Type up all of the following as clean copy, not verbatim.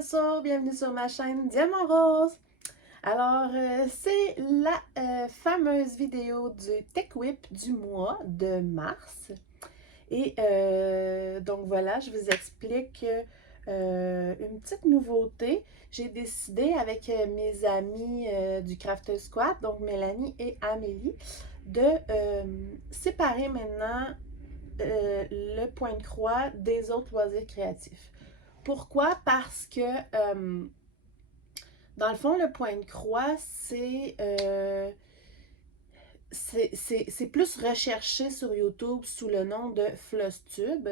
ce soir, bienvenue sur ma chaîne Diamant Rose. Alors, c'est la fameuse vidéo du Tech Whip du mois de mars. Et donc voilà, je vous explique une petite nouveauté. J'ai décidé avec mes amis du Crafter Squad, donc Mélanie et Amélie, de séparer maintenant le point de croix des autres loisirs créatifs. Pourquoi? Parce que, dans le fond, le point de croix, c'est plus recherché sur YouTube sous le nom de Flosstube.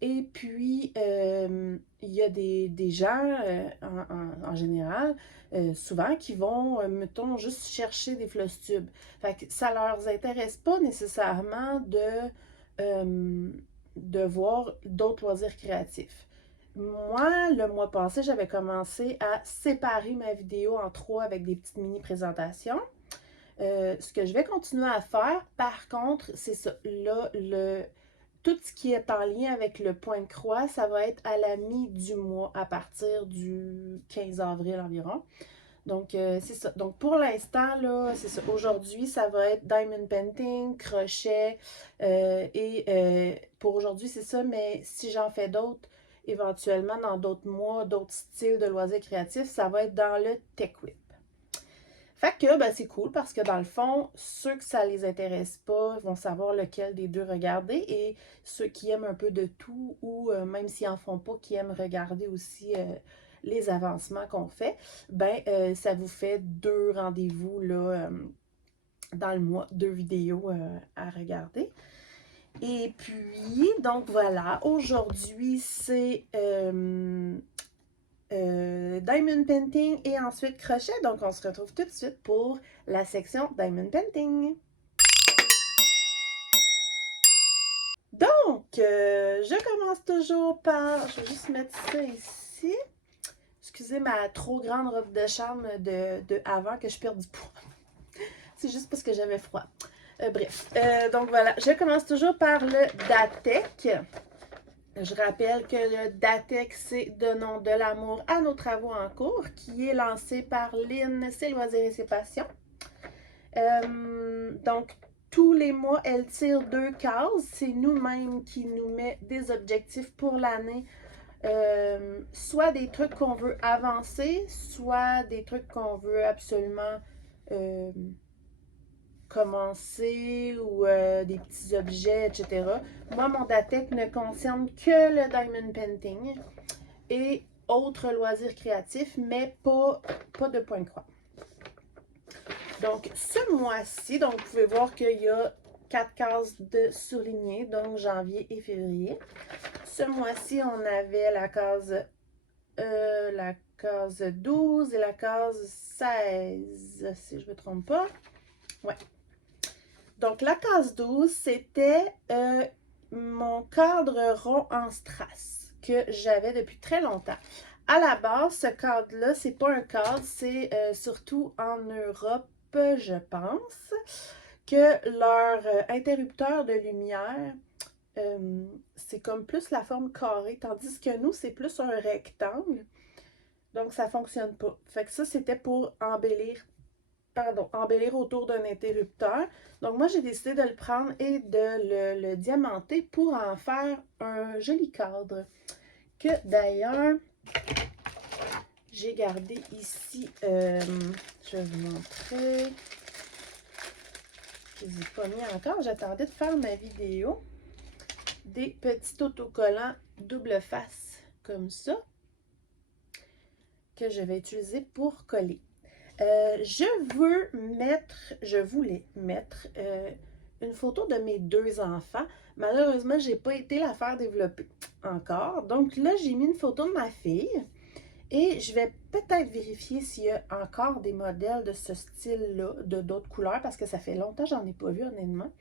Et puis, il y a des gens, en général, souvent, qui vont, mettons, juste chercher des Flosstubes. Fait que ça leur intéresse pas nécessairement de voir d'autres loisirs créatifs. Moi, le mois passé, j'avais commencé à séparer ma vidéo en trois avec des petites mini-présentations. Ce que je vais continuer à faire, par contre, c'est ça. Là, tout ce qui est en lien avec le point de croix, ça va être à la mi du mois, à partir du 15 avril environ. Donc, c'est ça. Donc, pour l'instant, là, c'est ça. Aujourd'hui, ça va être diamond painting, crochet. Pour aujourd'hui, c'est ça. Mais si j'en fais d'autres, éventuellement, dans d'autres mois, d'autres styles de loisirs créatifs, ça va être dans le Tech Whip. Fait que, ben, c'est cool parce que dans le fond, ceux que ça les intéresse pas vont savoir lequel des deux regarder et ceux qui aiment un peu de tout ou même s'ils en font pas, qui aiment regarder aussi les avancements qu'on fait, ben, ça vous fait deux rendez-vous là, dans le mois, deux vidéos à regarder. Et puis, donc voilà, aujourd'hui, c'est Diamond Painting et ensuite crochet. Donc, on se retrouve tout de suite pour la section Diamond Painting. Donc, je commence toujours par... Je vais juste mettre ça ici. Excusez ma trop grande robe de chambre de avant que je perde du poids. C'est juste parce que j'avais froid. Bref, donc voilà, je commence toujours par le Datek. Je rappelle que le Datek, c'est Donnons de l'amour à nos travaux en cours, qui est lancé par Lynn, ses loisirs et ses passions. Donc, tous les mois, elle tire 2 cases. C'est nous-mêmes qui nous met des objectifs pour l'année. Soit des trucs qu'on veut avancer, soit des trucs qu'on veut absolument commencer ou des petits objets, etc. Moi, mon Datek ne concerne que le Diamond Painting et autres loisirs créatifs, mais pas de point de croix. Donc, ce mois-ci, donc vous pouvez voir qu'il y a 4 cases de soulignés, donc janvier et février. Ce mois-ci, on avait la case 12 et la case 16, si je ne me trompe pas. Ouais. Donc, la case 12, c'était mon cadre rond en strass que j'avais depuis très longtemps. À la base, ce cadre-là, c'est pas un cadre, c'est surtout en Europe, je pense, que leur interrupteur de lumière, c'est comme plus la forme carrée, tandis que nous, c'est plus un rectangle. Donc, ça fonctionne pas. Fait que ça, c'était pour embellir autour d'un interrupteur. Donc, moi, j'ai décidé de le prendre et de le diamanter pour en faire un joli cadre. Que d'ailleurs, j'ai gardé ici. Je vais vous montrer. Je ne les ai pas mis encore. J'attendais de faire ma vidéo. Des petits autocollants double face comme ça que je vais utiliser pour coller. Je voulais mettre une photo de mes deux enfants. Malheureusement, je n'ai pas été la faire développer encore. Donc là, j'ai mis une photo de ma fille. Et je vais peut-être vérifier s'il y a encore des modèles de ce style-là, de d'autres couleurs, parce que ça fait longtemps que j'en ai pas vu, honnêtement.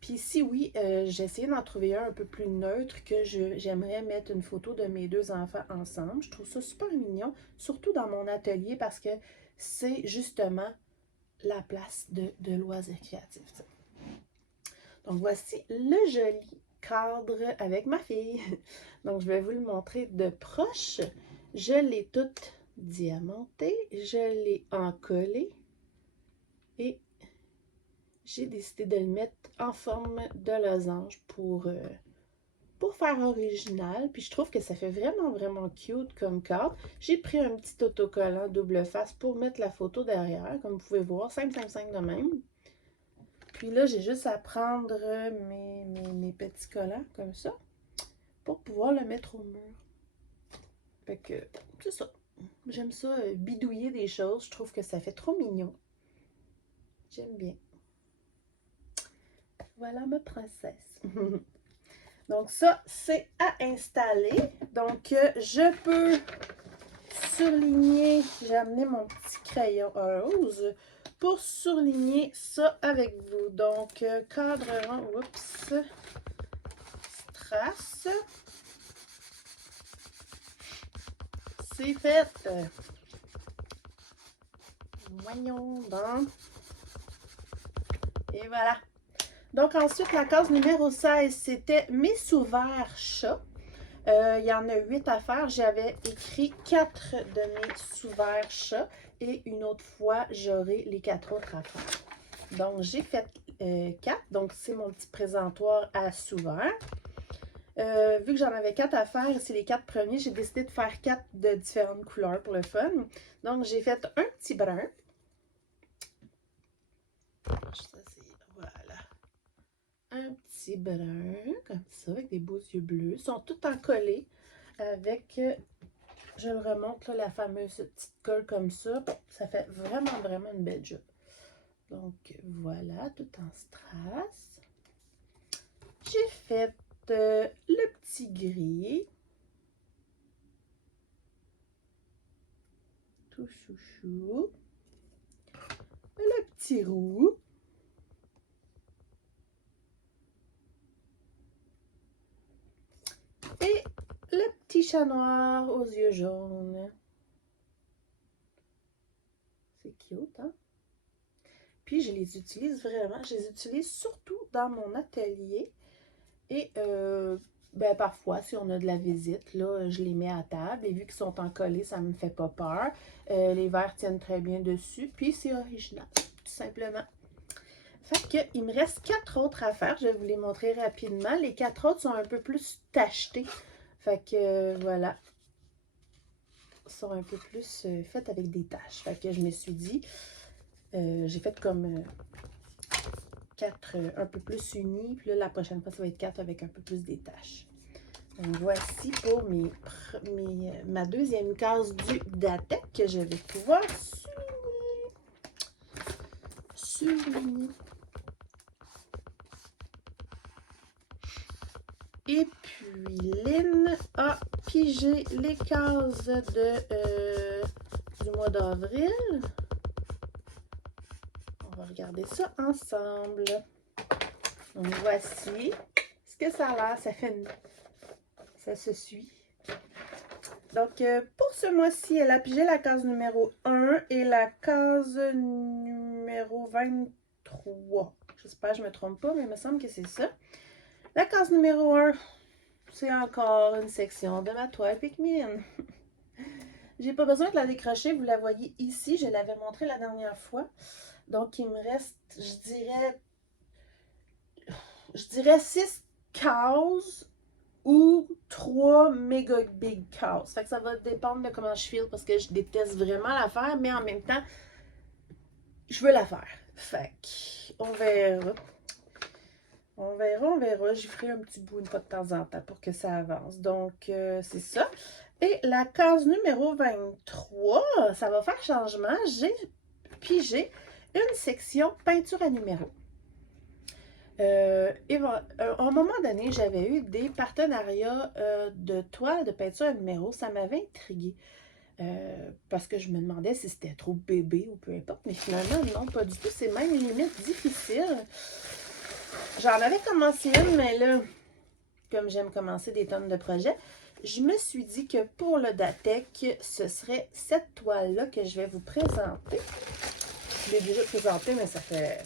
Puis si oui, j'ai essayé d'en trouver un peu plus neutre, que j'aimerais mettre une photo de mes deux enfants ensemble. Je trouve ça super mignon, surtout dans mon atelier, parce que c'est justement la place de loisirs créatifs. T'sais. Donc voici le joli cadre avec ma fille. Donc je vais vous le montrer de proche. Je l'ai toute diamantée, je l'ai encollée et j'ai décidé de le mettre en forme de losange pour faire original. Puis je trouve que ça fait vraiment, vraiment cute comme carte. J'ai pris un petit autocollant double face pour mettre la photo derrière, comme vous pouvez voir, simple, simple, simple de même. Puis là, j'ai juste à prendre mes petits collants comme ça pour pouvoir le mettre au mur. Fait que, c'est ça. J'aime ça, bidouiller des choses. Je trouve que ça fait trop mignon. J'aime bien. Voilà ma princesse. Donc ça, c'est à installer. Donc, je peux surligner. J'ai amené mon petit crayon rose pour surligner ça avec vous. Donc, cadre rond, oups, strass. C'est fait. Voyons donc. Et voilà. Donc ensuite, la case numéro 16, c'était mes sous-verts chats. Il y en a 8 à faire. J'avais écrit 4 de mes sous-verts chats et une autre fois, j'aurai les 4 autres à faire. Donc, j'ai fait 4. Donc, c'est mon petit présentoir à sous-verts. Vu que j'en avais 4 à faire, c'est les 4 premiers, j'ai décidé de faire 4 de différentes couleurs pour le fun. Donc, j'ai fait un petit brun. Voilà. Un petit brun, comme ça, avec des beaux yeux bleus. Ils sont tous encollés avec, je le remonte, là, la fameuse petite colle comme ça. Ça fait vraiment, vraiment une belle job. Donc, voilà, tout en strass. J'ai fait le petit gris. Tout chouchou. Le petit roux. Et le petit chat noir aux yeux jaunes. C'est cute, hein? Puis, je les utilise vraiment. Je les utilise surtout dans mon atelier. Et ben, parfois, si on a de la visite, là, je les mets à table. Et vu qu'ils sont encollés, ça ne me fait pas peur. Les verres tiennent très bien dessus. Puis, c'est original, tout simplement. Fait que, il me reste 4 autres à faire. Je vais vous les montrer rapidement. Les 4 autres sont un peu plus tachetés. Fait que, voilà. Ils sont un peu plus faits avec des taches. Fait que je me suis dit, j'ai fait comme 4 un peu plus unis. Puis là, la prochaine fois, ça va être 4 avec un peu plus des taches. Donc, voici pour ma deuxième case du Datec que je vais pouvoir surligner. Et puis, Lynn a pigé les cases du mois d'avril. On va regarder ça ensemble. Donc, voici ce que ça a l'air. Ça se suit. Donc, pour ce mois-ci, elle a pigé la case numéro 1 et la case numéro 23. J'espère que je ne me trompe pas, mais il me semble que c'est ça. La case numéro 1, c'est encore une section de ma toile Pikmin. J'ai pas besoin de la décrocher, vous la voyez ici, je l'avais montré la dernière fois. Donc, il me reste, je dirais 6 cases ou 3 méga big cases. Fait que ça va dépendre de comment je file parce que je déteste vraiment la faire, mais en même temps, je veux la faire. Fait qu'on verra. On verra. J'y ferai un petit bout une fois de temps en temps pour que ça avance. Donc, c'est ça. Et la case numéro 23, ça va faire changement. J'ai pigé une section peinture à numéro. À un moment donné, j'avais eu des partenariats de toiles de peinture à numéro. Ça m'avait intriguée. Parce que je me demandais si c'était trop bébé ou peu importe. Mais finalement, non, pas du tout. C'est même limite difficile. J'en avais commencé une, mais là, comme j'aime commencer des tonnes de projets, je me suis dit que pour le Datec, ce serait cette toile-là que je vais vous présenter. Je l'ai déjà présentée, mais ça fait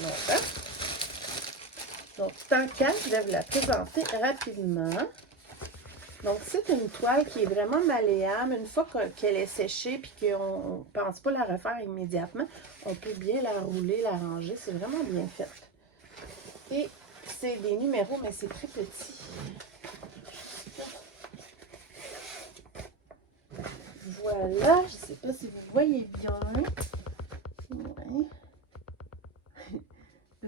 longtemps. Donc, tant qu'à, je vais vous la présenter rapidement. Donc, c'est une toile qui est vraiment malléable. Une fois qu'elle est séchée puis qu'on ne pense pas la refaire immédiatement, on peut bien la rouler, la ranger. C'est vraiment bien fait. Et c'est des numéros, mais c'est très petit. Voilà, je ne sais pas si vous voyez bien. Ouais.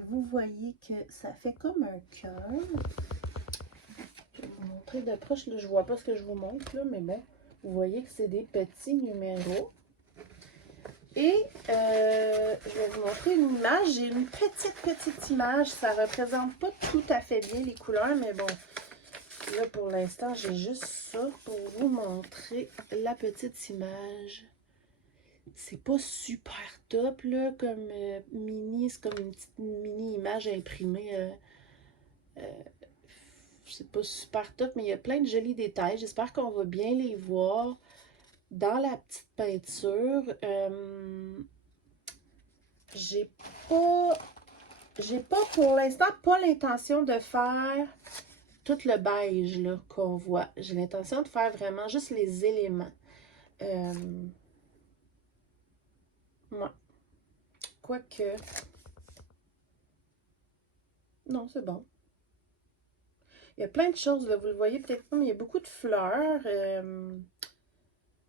Vous voyez que ça fait comme un cœur. Je vais vous montrer de proche. Là, je ne vois pas ce que je vous montre, là, mais bon, vous voyez que c'est des petits numéros. Et je vais vous montrer une image. J'ai une petite image. Ça ne représente pas tout à fait bien les couleurs, mais bon, là pour l'instant, j'ai juste ça pour vous montrer la petite image. C'est pas super top, là, comme mini. C'est comme une petite mini image imprimée. C'est pas super top, mais il y a plein de jolis détails. J'espère qu'on va bien les voir dans la petite peinture. J'ai pas pour l'instant pas l'intention de faire tout le beige là qu'on voit. J'ai l'intention de faire vraiment juste les éléments. Ouais. Quoique. Non, c'est bon. Il y a plein de choses, là, vous le voyez peut-être pas, mais il y a beaucoup de fleurs.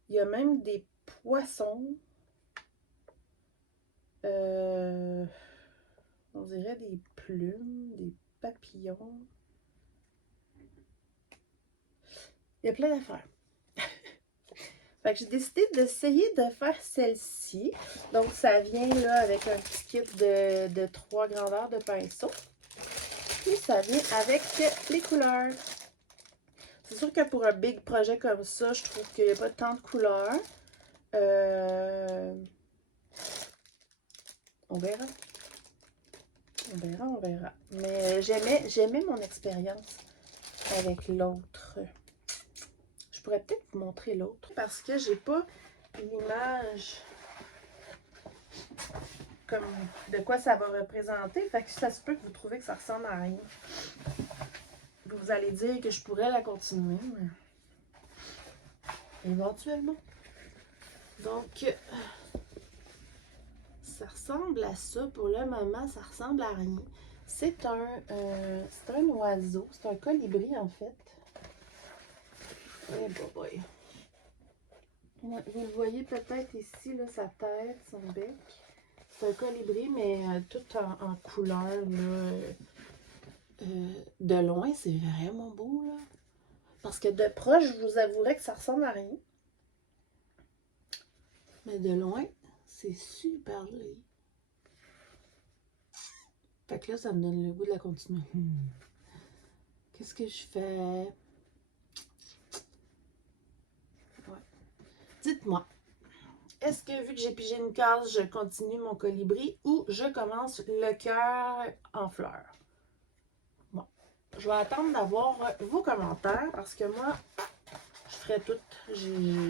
Il y a même des poissons. On dirait des plumes, des papillons. Il y a plein d'affaires. Fait que j'ai décidé d'essayer de faire celle-ci. Donc, ça vient là avec un petit kit de 3 grandeurs de pinceau. Puis, ça vient avec les couleurs. C'est sûr que pour un big projet comme ça, je trouve qu'il n'y a pas tant de couleurs. On verra. On verra. Mais j'aimais mon expérience avec l'autre. Je pourrais peut-être vous montrer l'autre parce que j'ai pas l'image comme de quoi ça va représenter. Fait que ça se peut que vous trouvez que ça ressemble à rien. Vous allez dire que je pourrais la continuer, mais éventuellement. Donc, ça ressemble à ça. Pour le moment, ça ressemble à rien. C'est un oiseau. C'est un colibri, en fait. Eh boy. Ouais, vous le voyez peut-être ici, là, sa tête, son bec. C'est un colibri, mais tout en couleur, là. De loin, c'est vraiment beau, là. Parce que de proche, je vous avouerai que ça ressemble à rien. Mais de loin, c'est super joli. Fait que là, ça me donne le goût de la continuer. Qu'est-ce que je fais? Ouais. Dites-moi, est-ce que vu que j'ai pigé une case, je continue mon colibri ou je commence le cœur en fleurs? Bon, je vais attendre d'avoir vos commentaires parce que moi, je ferai tout.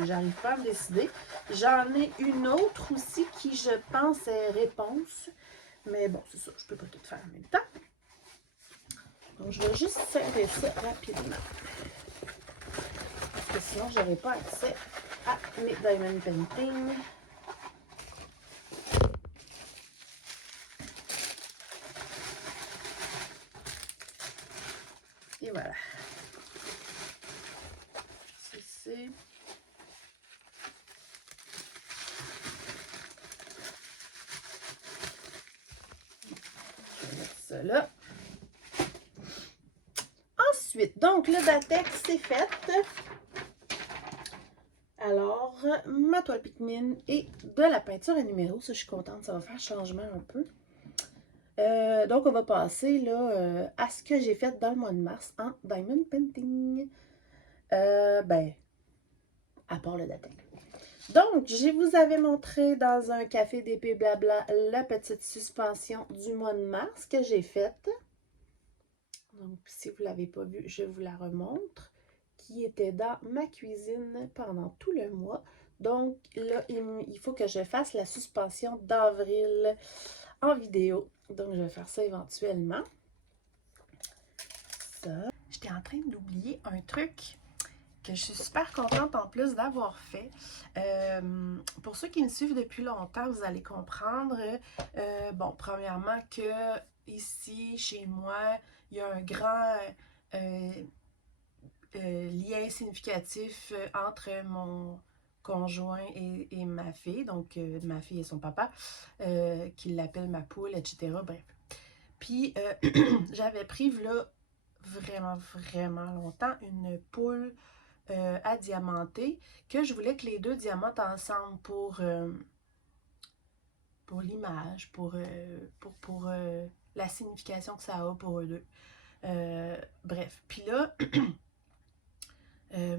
J'arrive pas à me décider. J'en ai une autre aussi qui, je pense, est réponse. Mais bon, c'est ça, je peux pas tout faire en même temps. Donc, je vais juste serrer ça rapidement. Parce que sinon, je n'aurai pas accès à mes diamond painting. Et voilà. Ceci. Je vais mettre ça là. Ensuite, donc le Datex, c'est fait. Alors, ma toile Pikmin et de la peinture à numéro. Ça, je suis contente, ça va faire changement un peu. Donc, on va passer là, à ce que j'ai fait dans le mois de mars en Diamond Painting. Ben, à part le Datex. Donc, je vous avais montré dans un café d'épée blabla la petite suspension du mois de mars que j'ai faite. Donc, si vous ne l'avez pas vue, je vous la remontre. Qui était dans ma cuisine pendant tout le mois. Donc, là, il faut que je fasse la suspension d'avril en vidéo. Donc, je vais faire ça éventuellement. Ça. J'étais en train d'oublier un truc. que je suis super contente en plus d'avoir fait. Pour ceux qui me suivent depuis longtemps, vous allez comprendre, bon, premièrement que ici, chez moi, il y a un grand lien significatif entre mon conjoint et ma fille, donc ma fille et son papa, qui l'appelle ma poule, etc. Bref. Puis, j'avais pris, là, vraiment longtemps, une poule à diamanter, que je voulais que les deux diamantent ensemble pour l'image, pour la signification que ça a pour eux deux. Bref, puis là,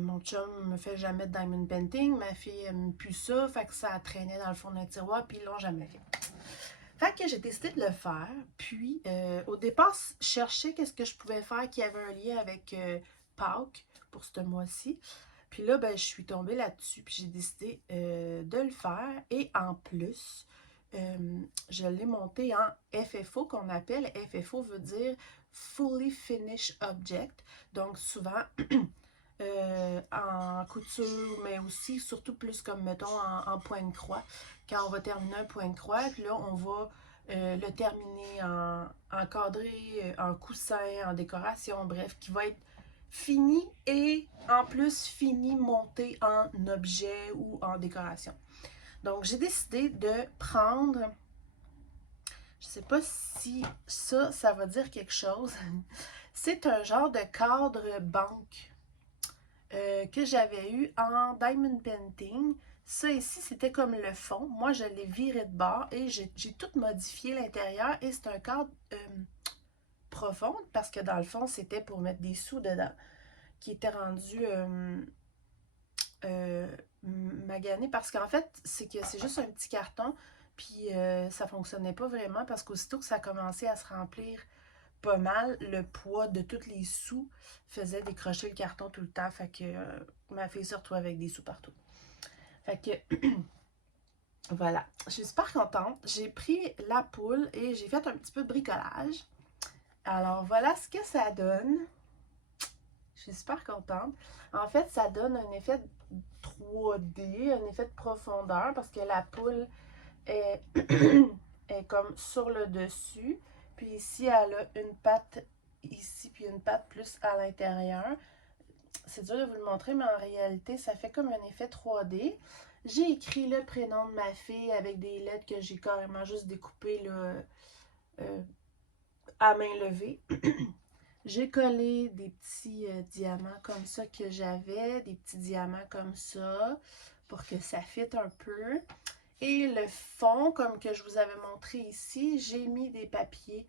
mon chum me fait jamais de diamond painting, ma fille aime plus ça, fait que ça traînait dans le fond d'un tiroir, puis ils l'ont jamais fait. Fait que j'ai décidé de le faire, puis au départ, je cherchais qu'est-ce que je pouvais faire qui avait un lien avec Pâques pour ce mois-ci. Puis là, ben, je suis tombée là-dessus, puis j'ai décidé de le faire. Et en plus, je l'ai monté en FFO, qu'on appelle. FFO veut dire Fully Finished Object. Donc souvent, en couture, mais aussi, surtout plus comme, mettons, en point de croix. Quand on va terminer un point de croix, puis là, on va le terminer en encadré, en coussin, en décoration, bref, qui va être fini et en plus fini monté en objet ou en décoration. Donc, j'ai décidé de prendre, je sais pas si ça va dire quelque chose, c'est un genre de cadre banque que j'avais eu en Diamond Painting. Ça ici, c'était comme le fond. Moi, je l'ai viré de bord et j'ai tout modifié l'intérieur. Et c'est un cadre profond parce que dans le fond, c'était pour mettre des sous dedans qui était rendu magané. Parce qu'en fait, c'est que c'est juste un petit carton. Puis ça fonctionnait pas vraiment parce qu'aussitôt que ça a commencé à se remplir pas mal, le poids de tous les sous faisait décrocher le carton tout le temps. Fait que ma fille se retrouvait avec des sous partout. Fait que voilà, je suis super contente. J'ai pris la poule et j'ai fait un petit peu de bricolage. Alors voilà ce que ça donne. Je suis super contente. En fait, ça donne un effet 3D, un effet de profondeur parce que la poule est, est comme sur le dessus. Puis ici, elle a une patte ici, puis une patte plus à l'intérieur. C'est dur de vous le montrer, mais en réalité, ça fait comme un effet 3D. J'ai écrit le prénom de ma fille avec des lettres que j'ai carrément juste découpées là, à main levée. J'ai collé des petits diamants comme ça que j'avais, des petits diamants comme ça, pour que ça fitte un peu. Et le fond, comme que je vous avais montré ici, j'ai mis des papiers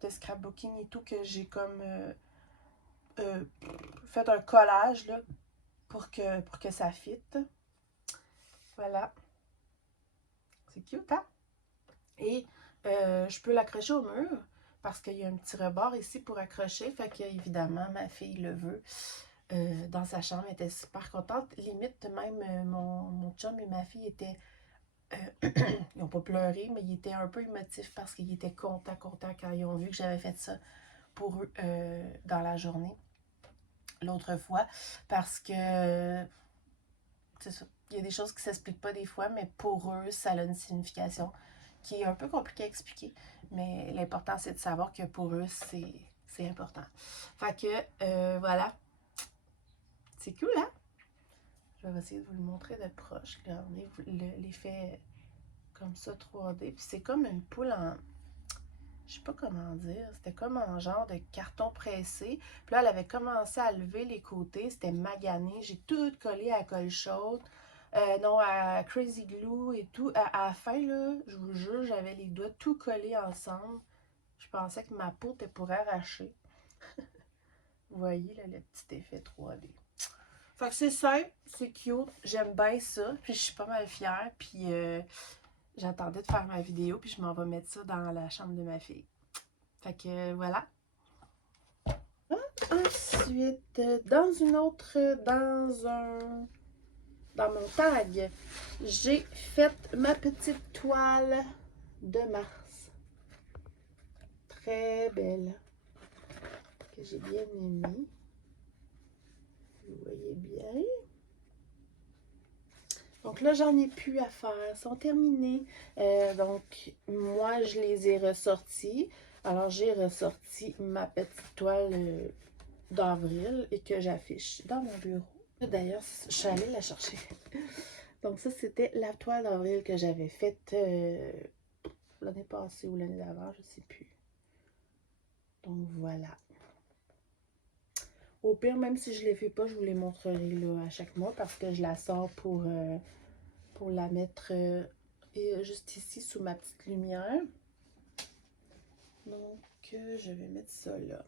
de scrapbooking et tout que j'ai comme fait un collage là, pour que ça fitte. Voilà. C'est cute, hein? Et je peux l'accrocher au mur parce qu'il y a un petit rebord ici pour accrocher. Fait que, évidemment, ma fille le veut. Dans sa chambre, elle était super contente. Limite, même mon chum et ma fille étaient... ils n'ont pas pleuré, mais ils étaient un peu émotifs parce qu'ils étaient contents quand ils ont vu que j'avais fait ça pour eux dans la journée. L'autre fois, parce que... c'est ça. Il y a des choses qui ne s'expliquent pas des fois, mais pour eux, ça a une signification qui est un peu compliquée à expliquer. Mais l'important, c'est de savoir que pour eux, c'est important. Fait que, voilà. C'est cool, hein? Je vais essayer de vous le montrer de proche. Regardez l'effet comme ça 3D. Puis c'est comme une poule en... Je sais pas comment dire. C'était comme un genre de carton pressé. Puis là, elle avait commencé à lever les côtés. C'était magané. J'ai tout collé à colle chaude. Non, à Crazy Glue et tout. À la fin, là, je vous jure, j'avais les doigts tout collés ensemble. Je pensais que ma peau était pour arracher. Vous voyez, là, le petit effet 3D. Fait que c'est simple, c'est cute. J'aime bien ça. Puis je suis pas mal fière. Puis j'attendais de faire ma vidéo. Puis je m'en vais mettre ça dans la chambre de ma fille. Fait que voilà. Ensuite, dans mon tag, j'ai fait ma petite toile de Mars. Très belle. Que j'ai bien aimée. vous voyez bien. Donc là, j'en ai plus à faire. Ils sont terminés. Donc, moi, je les ai ressortis. Alors, j'ai ressorti ma petite toile d'avril et que j'affiche dans mon bureau. D'ailleurs, je suis allée la chercher. Donc, ça, c'était la toile d'avril que j'avais faite l'année passée ou l'année d'avant, je ne sais plus. Donc, voilà. Au pire, même si je ne les fais pas, je vous les montrerai là, à chaque mois parce que je la sors pour la mettre juste ici sous ma petite lumière. Donc, je vais mettre ça là.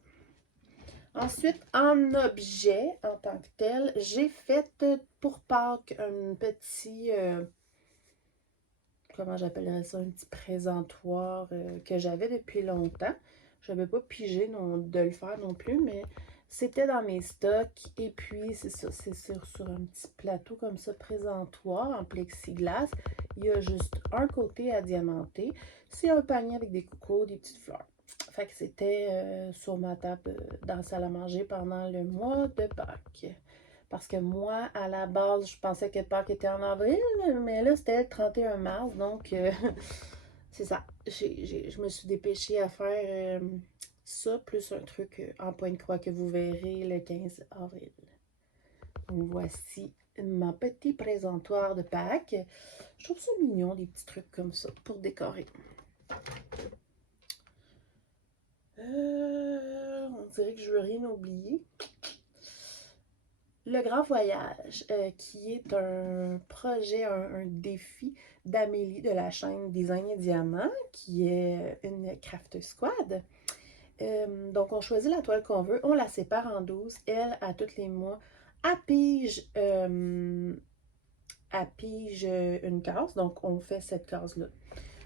Ensuite, en objet, en tant que tel, j'ai fait pour Pâques un petit, comment j'appellerais ça, un petit présentoir que j'avais depuis longtemps. Je n'avais pas pigé de le faire non plus, mais c'était dans mes stocks. Et puis, c'est ça, c'est sur un petit plateau comme ça, présentoir en plexiglas. Il y a juste un côté à diamanter. C'est un panier avec des cocos, des petites fleurs. Fait que c'était sur ma table dans la salle à manger pendant le mois de Pâques. Parce que moi, à la base, je pensais que Pâques était en avril, mais là, c'était le 31 mars, donc c'est ça. Je me suis dépêchée à faire ça, plus un truc en point de croix que vous verrez le 15 avril. Donc voici mon petit présentoir de Pâques. Je trouve ça mignon, des petits trucs comme ça, pour décorer. On dirait que je veux rien oublier. Le Grand Voyage, qui est un projet, un défi d'Amélie de la chaîne Design et Diamant, qui est une craft squad. Donc, on choisit la toile qu'on veut, on la sépare en 12. Elle, à tous les mois, pige une case. Donc, on fait cette case-là.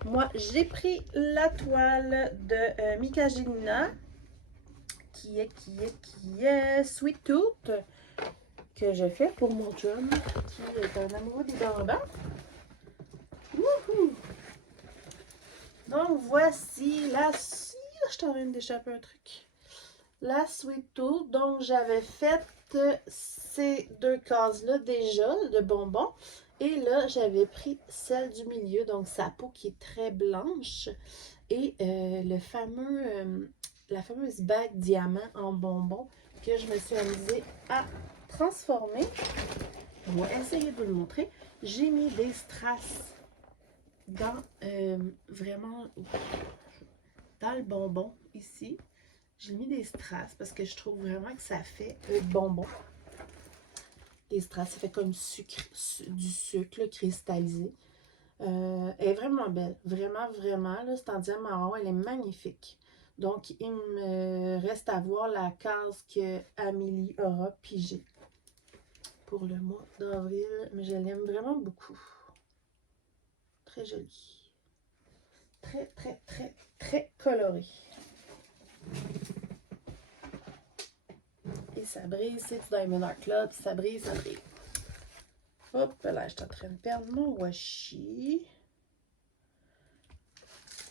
Moi, j'ai pris la toile de Mika Gelina, qui est Sweet Tooth, que je fais pour mon chum, qui est un amoureux des gambas. Wouhou! Donc, voici la... Je suis en train d'échapper un truc. La Sweet Tooth. Donc, j'avais fait ces deux cases-là déjà, de bonbons. Et là, j'avais pris celle du milieu, donc sa peau qui est très blanche. Et la fameuse bague diamant en bonbons que je me suis amusée à transformer. On va essayer de vous le montrer. J'ai mis des strass dans vraiment dans le bonbon ici. J'ai mis des strass parce que je trouve vraiment que ça fait bonbon. Des strass, ça fait comme du sucre là, cristallisé. Elle est vraiment belle. Vraiment, vraiment. C'est en diamant, elle est magnifique. Donc, il me reste à voir la case que Amélie aura pigée pour le mois d'avril. Mais je l'aime vraiment beaucoup. Très jolie. Très, très, très, très colorée. Et ça brille. C'est du Diamond Art Club. Ça brille, ça brille. Hop, là, je suis en train de perdre mon washi.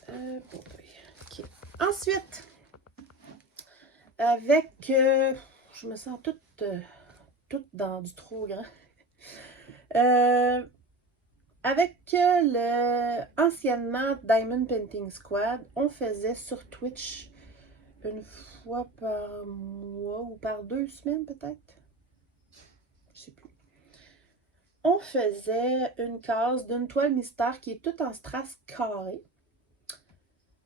Ok. Ensuite, avec... je me sens toute dans du trop grand. Avec anciennement Diamond Painting Squad, on faisait sur Twitch une fois par mois ou par 2 semaines peut-être. Je sais plus. On faisait une case d'une toile mystère qui est toute en strass carré.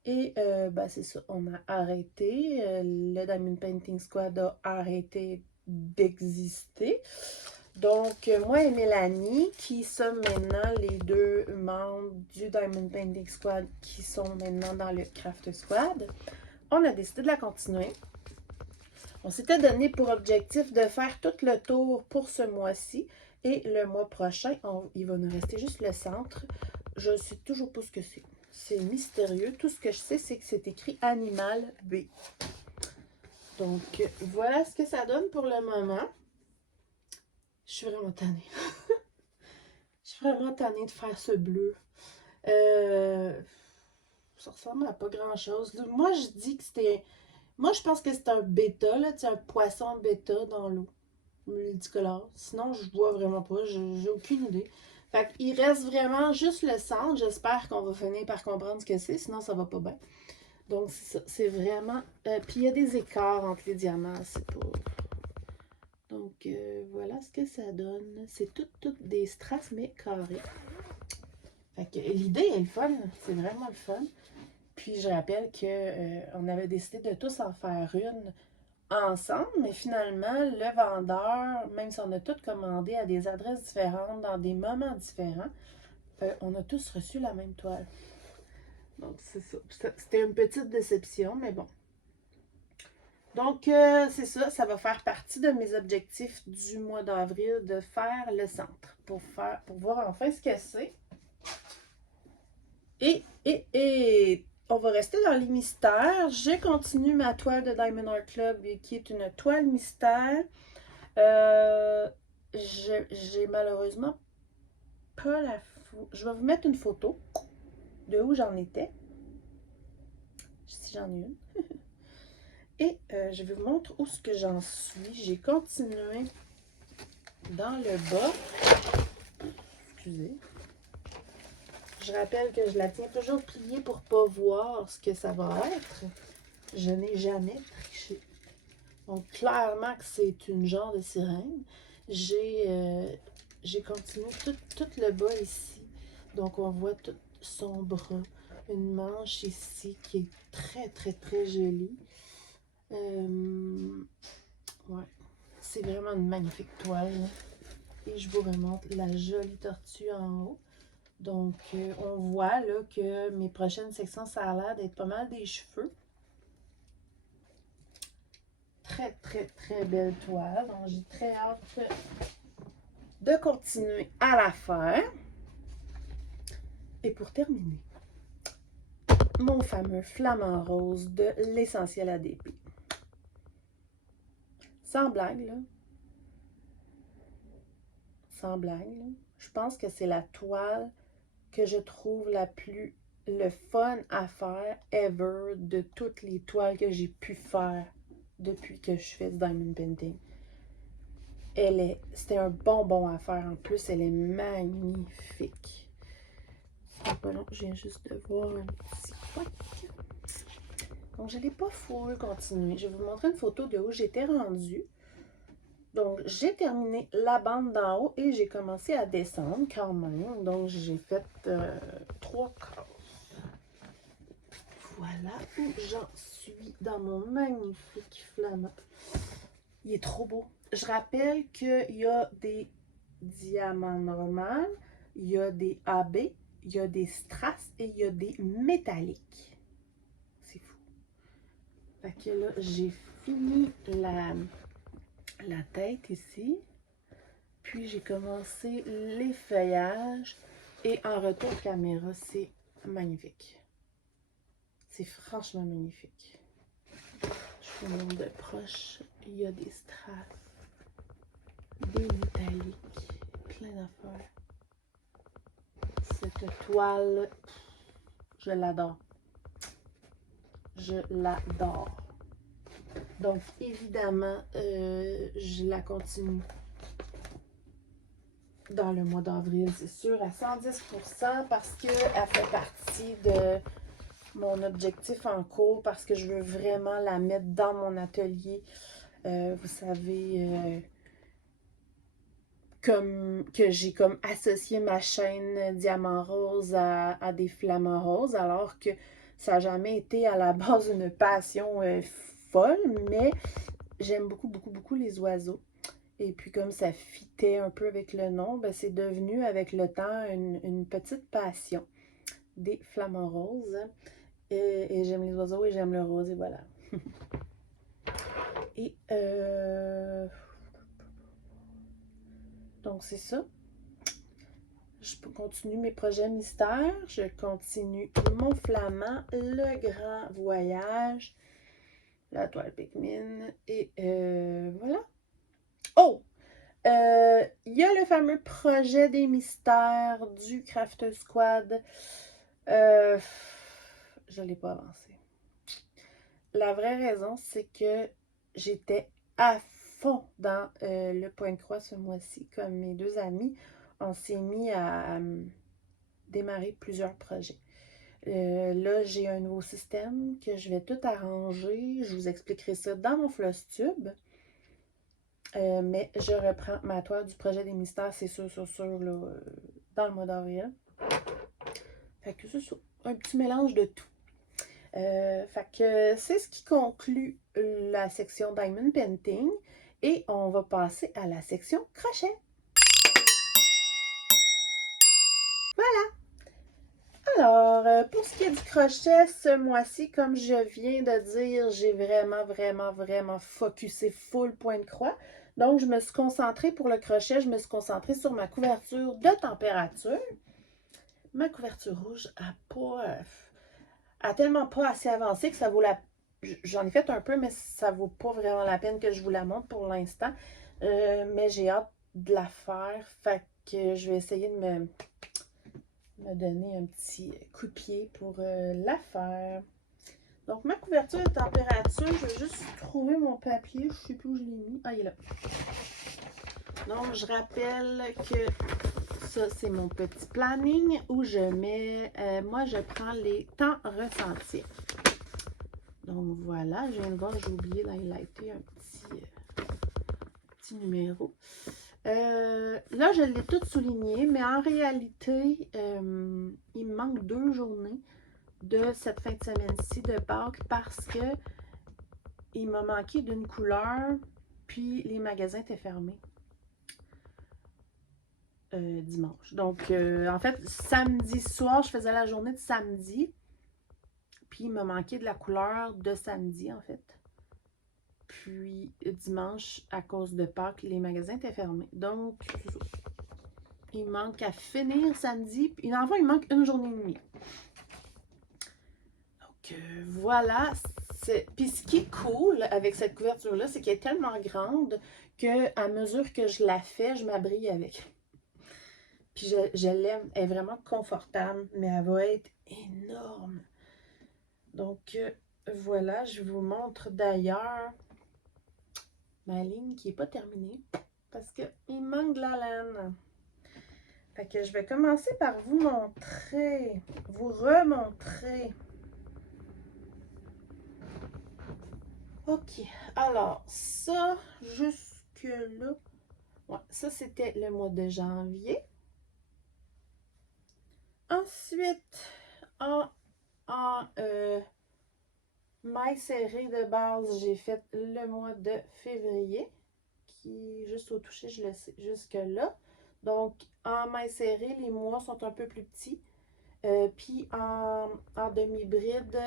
Et c'est ça, on a arrêté. Le Diamond Painting Squad a arrêté d'exister. Donc, moi et Mélanie, qui sommes maintenant les deux membres du Diamond Painting Squad, qui sont maintenant dans le Craft Squad, on a décidé de la continuer. On s'était donné pour objectif de faire tout le tour pour ce mois-ci. Et le mois prochain, il va nous rester juste le centre. Je ne sais toujours pas ce que c'est. C'est mystérieux. Tout ce que je sais, c'est que c'est écrit Animal B. Donc, voilà ce que ça donne pour le moment. Je suis vraiment tannée. Je suis vraiment tannée de faire ce bleu. Ça ressemble à pas grand-chose. Moi, je dis que c'était... Moi, je pense que c'est un bêta, là, un poisson bêta dans l'eau. multicolore. Sinon, je vois vraiment pas. J'ai aucune idée. Fait qu'il reste vraiment juste le centre. J'espère qu'on va finir par comprendre ce que c'est, sinon ça va pas bien. Donc, c'est ça. C'est vraiment... puis, il y a des écarts entre les diamants. C'est pas... Donc, voilà ce que ça donne. C'est toutes des strass, mais carrés. Fait que l'idée est le fun. C'est vraiment le fun. Puis, je rappelle qu'on avait décidé de tous en faire une ensemble, mais finalement, le vendeur, même si on a tous commandé à des adresses différentes, dans des moments différents, on a tous reçu la même toile. Donc, c'est ça. C'était une petite déception, mais bon. Donc, c'est ça. Ça va faire partie de mes objectifs du mois d'avril de faire le centre pour voir enfin ce que c'est. Et on va rester dans les mystères. Je continue ma toile de Diamond Art Club qui est une toile mystère. J'ai malheureusement pas la photo. Je vais vous mettre une photo de où j'en étais. Si j'en ai une. Et je vais vous montrer où ce que j'en suis. J'ai continué dans le bas. Excusez. Je rappelle que je la tiens toujours pliée pour pas voir ce que ça va être. Je n'ai jamais triché. Donc, clairement que c'est une genre de sirène. J'ai continué tout le bas ici. Donc, on voit tout son bras. Une manche ici qui est très, très, très jolie. Ouais. C'est vraiment une magnifique toile. Et je vous remontre la jolie tortue en haut. Donc, on voit là que mes prochaines sections, ça a l'air d'être pas mal des cheveux. Très, très, très belle toile. Donc, j'ai très hâte de continuer à la faire. Et pour terminer, mon fameux flamant rose de l'Essentiel ADP. Sans blague, là. Sans blague, là. Je pense que c'est la toile que je trouve le fun à faire ever de toutes les toiles que j'ai pu faire depuis que je fais du diamond painting. C'était un bonbon à faire en plus, elle est magnifique. C'est pas long, je viens juste de voir un petit poc. Donc je n'allais pas full continuer. Je vais vous montrer une photo de où j'étais rendue. Donc j'ai terminé la bande d'en haut et j'ai commencé à descendre quand même. Donc j'ai fait 3 cases. Voilà où j'en suis dans mon magnifique flamant. Il est trop beau. Je rappelle qu'il y a des diamants normaux, il y a des AB, il y a des strass et il y a des métalliques. C'est fou. Fait que là, j'ai fini la tête ici. Puis j'ai commencé les feuillages. Et en retour caméra, c'est magnifique. C'est franchement magnifique. Je vous montre de proche. Il y a des strass, des métalliques, plein d'affaires. Cette toile, je l'adore. Je l'adore. Donc, évidemment, je la continue dans le mois d'avril, c'est sûr, à 110% parce qu'elle fait partie de mon objectif en cours, parce que je veux vraiment la mettre dans mon atelier. Vous savez, comme que j'ai comme associé ma chaîne Diamant Rose à des flamants roses, alors que ça n'a jamais été à la base une passion folle, mais j'aime beaucoup, beaucoup, beaucoup les oiseaux. Et puis comme ça fitait un peu avec le nom, ben, c'est devenu avec le temps une petite passion des flamants roses. Et j'aime les oiseaux et j'aime le rose, et voilà. Et donc c'est ça. Je continue mes projets mystères. Je continue mon flamand, le grand voyage, la toile Pikmin. Et voilà. Oh! Il y a le fameux projet des mystères du Craft Squad. Je ne l'ai pas avancé. La vraie raison, c'est que j'étais à fond dans le point de croix ce mois-ci. Comme mes deux amis, on s'est mis à démarrer plusieurs projets. Là, j'ai un nouveau système que je vais tout arranger. Je vous expliquerai ça dans mon Flosstube. Mais je reprends ma toile du projet des mystères, c'est sûr, là, dans le mois d'avril. Fait que c'est ça, un petit mélange de tout. Fait que c'est ce qui conclut la section Diamond Painting. Et on va passer à la section crochet. Voilà! Alors, pour ce qui est du crochet, ce mois-ci, comme je viens de dire, j'ai vraiment focusé full point de croix. Donc, je me suis concentrée pour le crochet, je me suis concentrée sur ma couverture de température. Ma couverture rouge a tellement pas assez avancé que ça vaut la... J'en ai fait un peu, mais ça vaut pas vraiment la peine que je vous la montre pour l'instant. Mais j'ai hâte de la faire, fait que je vais essayer de me donner un petit coup de pied pour la faire. Donc, ma couverture de température, je vais juste trouver mon papier. Je ne sais plus où je l'ai mis. Ah, il est là. Donc, je rappelle que ça, c'est mon petit planning où je mets... moi, je prends les temps ressentis. Donc, voilà. Je viens de voir, j'ai oublié d'highlighter un petit numéro. Là, je l'ai tout souligné, mais en réalité, il me manque 2 journées de cette fin de semaine-ci de Pâques parce que il m'a manqué d'une couleur, puis les magasins étaient fermés dimanche. Donc, en fait, samedi soir, je faisais la journée de samedi, puis il m'a manqué de la couleur de samedi, en fait. Puis, dimanche, à cause de Pâques, les magasins étaient fermés. Donc, il manque à finir samedi, puis en fait, il manque une journée et demie. Donc, voilà. Puis ce qui est cool avec cette couverture-là, c'est qu'elle est tellement grande qu'à mesure que je la fais, je m'abrille avec. Puis je l'aime. Elle est vraiment confortable, mais elle va être énorme. Donc, voilà. Je vous montre d'ailleurs ma ligne qui n'est pas terminée parce qu'il manque de la laine. Fait que je vais commencer par vous montrer, vous remontrer. OK, alors ça, jusque-là, ouais, ça c'était le mois de janvier. Ensuite, en maille serrée de base, j'ai fait le mois de février, qui, juste au toucher, je le sais, jusque-là. Donc, en maille serrée, les mois sont un peu plus petits. Puis en demi-bride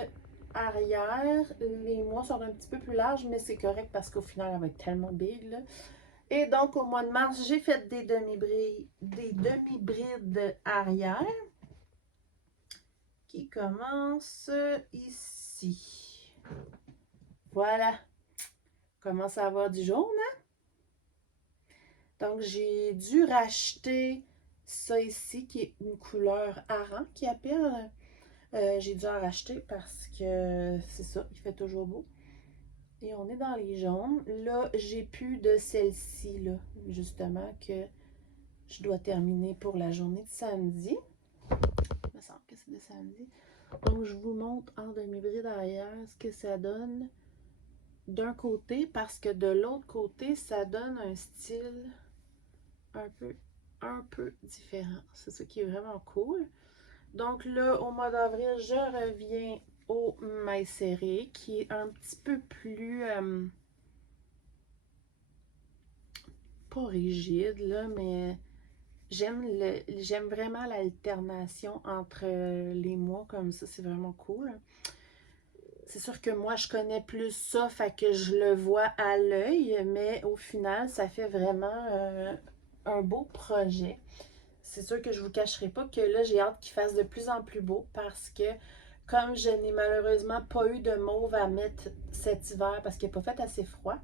arrière, les mois sont un petit peu plus larges, mais c'est correct parce qu'au final, elle va être tellement big, là. Et donc, au mois de mars, j'ai fait des demi-brides arrière qui commencent ici. Voilà. Commence à avoir du jaune, hein? Donc, j'ai dû racheter ça ici, qui est une couleur hareng, qui appelle. J'ai dû en racheter parce que c'est ça, il fait toujours beau. Et on est dans les jaunes. Là, j'ai plus de celle-ci, là, justement, que je dois terminer pour la journée de samedi. Il me semble que c'est de samedi. Donc, je vous montre en demi-bride arrière ce que ça donne d'un côté, parce que de l'autre côté, ça donne un style un peu différent. C'est ça qui est vraiment cool. Donc là, au mois d'avril, je reviens au maille serré, qui est un petit peu plus... pas rigide, là, mais j'aime vraiment l'alternation entre les mois comme ça. C'est vraiment cool. C'est sûr que moi, je connais plus ça, fait que je le vois à l'œil, mais au final, ça fait vraiment un beau projet. C'est sûr que je ne vous cacherai pas que là, j'ai hâte qu'il fasse de plus en plus beau parce que comme je n'ai malheureusement pas eu de mauve à mettre cet hiver parce qu'il n'a pas fait assez froid,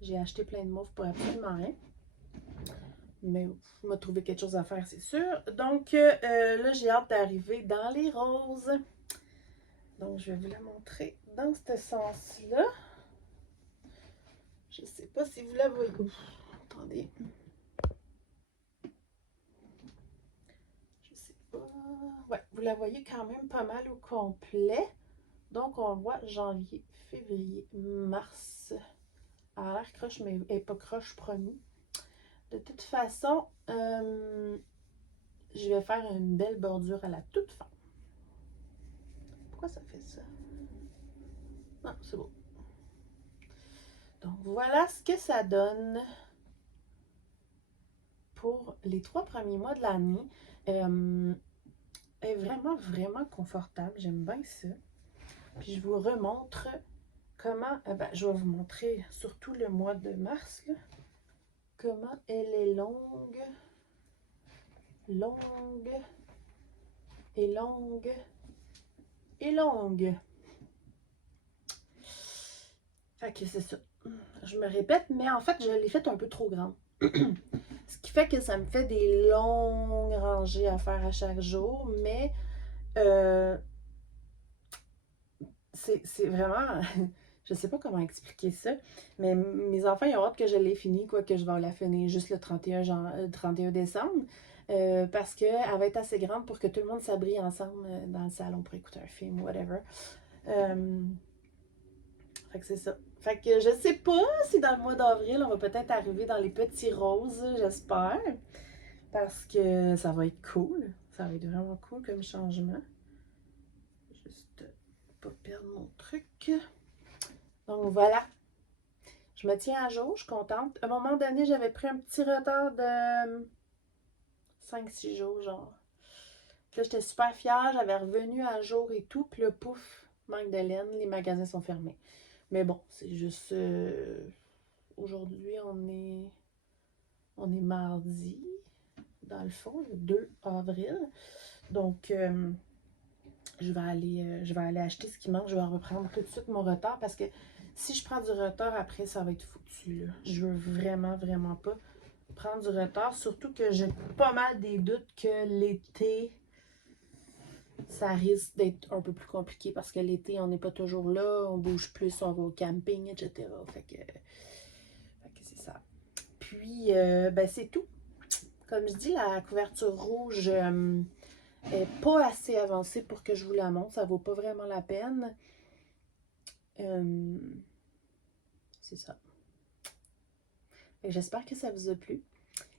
j'ai acheté plein de mauve pour absolument rien. Mais il m'a trouvé quelque chose à faire, c'est sûr. Donc là, j'ai hâte d'arriver dans les roses. Donc, je vais vous la montrer dans ce sens-là. Je sais pas si vous la voyez. Ouf, attendez. Je sais pas. Ouais, vous la voyez quand même pas mal au complet. Donc, on voit janvier, février, mars. Elle a l'air croche, mais elle n'est pas croche, promis. De toute façon, je vais faire une belle bordure à la toute fin. Pourquoi ça fait ça? Non, c'est beau. Donc, voilà ce que ça donne pour les 3 premiers mois de l'année. Elle est vraiment, vraiment confortable. J'aime bien ça. Puis, je vous remontre comment... je vais vous montrer surtout le mois de mars, là, comment elle est longue, longue, et longue, et longue. Fait que c'est ça. Je me répète, mais en fait, je l'ai faite un peu trop grande. Ce qui fait que ça me fait des longues rangées à faire à chaque jour, mais c'est vraiment... je sais pas comment expliquer ça, mais mes enfants, ils ont hâte que je l'ai fini, quoi, que je vais la finir juste le 31 décembre. Parce qu'elle va être assez grande pour que tout le monde s'abrite ensemble dans le salon pour écouter un film, whatever. Fait que c'est ça. Fait que je sais pas si dans le mois d'avril, on va peut-être arriver dans les petits roses, j'espère. Parce que ça va être cool. Ça va être vraiment cool comme changement. Juste pas perdre mon truc. Donc voilà. Je me tiens à jour, je suis contente. À un moment donné, j'avais pris un petit retard de 5-6 jours, genre. Puis là, j'étais super fière, j'avais revenu à jour et tout. Puis là, pouf, manque de laine, les magasins sont fermés. Mais bon, c'est juste... aujourd'hui, on est mardi, dans le fond, le 2 avril. Donc, je vais aller acheter ce qui manque. Je vais reprendre tout de suite mon retard parce que si je prends du retard après, ça va être foutu, là. Je veux vraiment, vraiment pas prendre du retard. Surtout que j'ai pas mal des doutes que l'été, ça risque d'être un peu plus compliqué parce que l'été, on n'est pas toujours là. On bouge plus, on va au camping, etc. Fait que c'est ça. Puis, c'est tout. Comme je dis, la couverture rouge est pas assez avancée pour que je vous la montre. Ça vaut pas vraiment la peine. C'est ça. J'espère que ça vous a plu.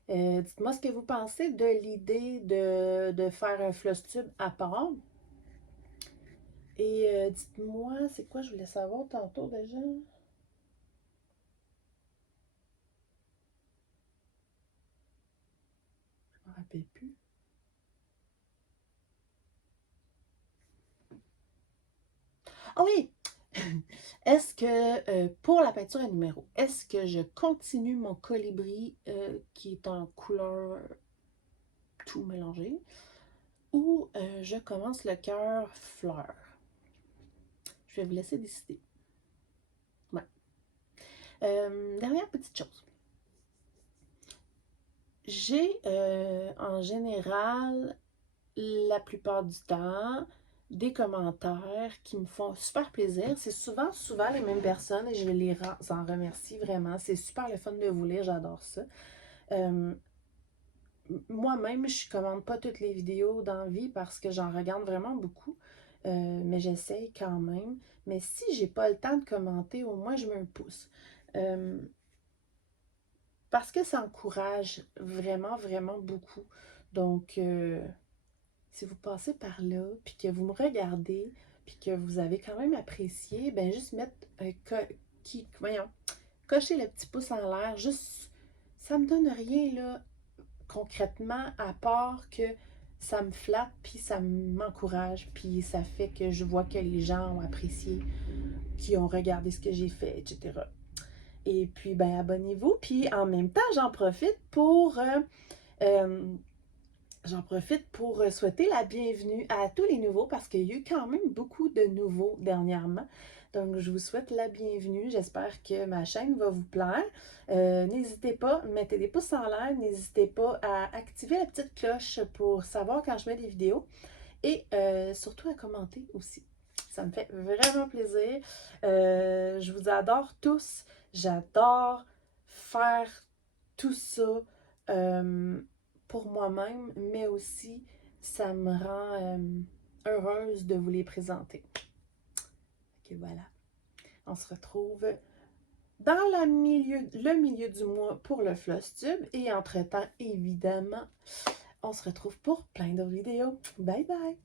Dites-moi ce que vous pensez de l'idée de faire un floss tube à part. Et dites-moi, c'est quoi je voulais savoir tantôt déjà? Je me rappelle plus. Ah oui! Est-ce que, pour la peinture à numéro, est-ce que je continue mon colibri qui est en couleur tout mélangé ou je commence le cœur fleur? Je vais vous laisser décider. Ouais. Dernière petite chose. J'ai en général, la plupart du temps, des commentaires qui me font super plaisir. C'est souvent les mêmes personnes et je les en remercie vraiment. C'est super le fun de vous lire, j'adore ça. Moi-même, je commande pas toutes les vidéos dans la vie parce que j'en regarde vraiment beaucoup. Mais j'essaye quand même. Mais si j'ai pas le temps de commenter, au moins je mets un pouce. Parce que ça encourage vraiment, vraiment beaucoup. Donc, si vous passez par là, puis que vous me regardez, puis que vous avez quand même apprécié, ben juste mettre cocher le petit pouce en l'air, juste, ça me donne rien, là, concrètement, à part que ça me flatte, puis ça m'encourage, puis ça fait que je vois que les gens ont apprécié, qui ont regardé ce que j'ai fait, etc. Et puis, ben, abonnez-vous, puis en même temps, j'en profite pour... souhaiter la bienvenue à tous les nouveaux parce qu'il y a eu quand même beaucoup de nouveaux dernièrement. Donc, je vous souhaite la bienvenue. J'espère que ma chaîne va vous plaire. N'hésitez pas, mettez des pouces en l'air. N'hésitez pas à activer la petite cloche pour savoir quand je mets des vidéos. Et surtout à commenter aussi. Ça me fait vraiment plaisir. Je vous adore tous. J'adore faire tout ça pour moi-même, mais aussi ça me rend heureuse de vous les présenter. Ok, voilà. On se retrouve dans le milieu du mois pour le floss tube et entre-temps, évidemment, on se retrouve pour plein d'autres vidéos. Bye bye!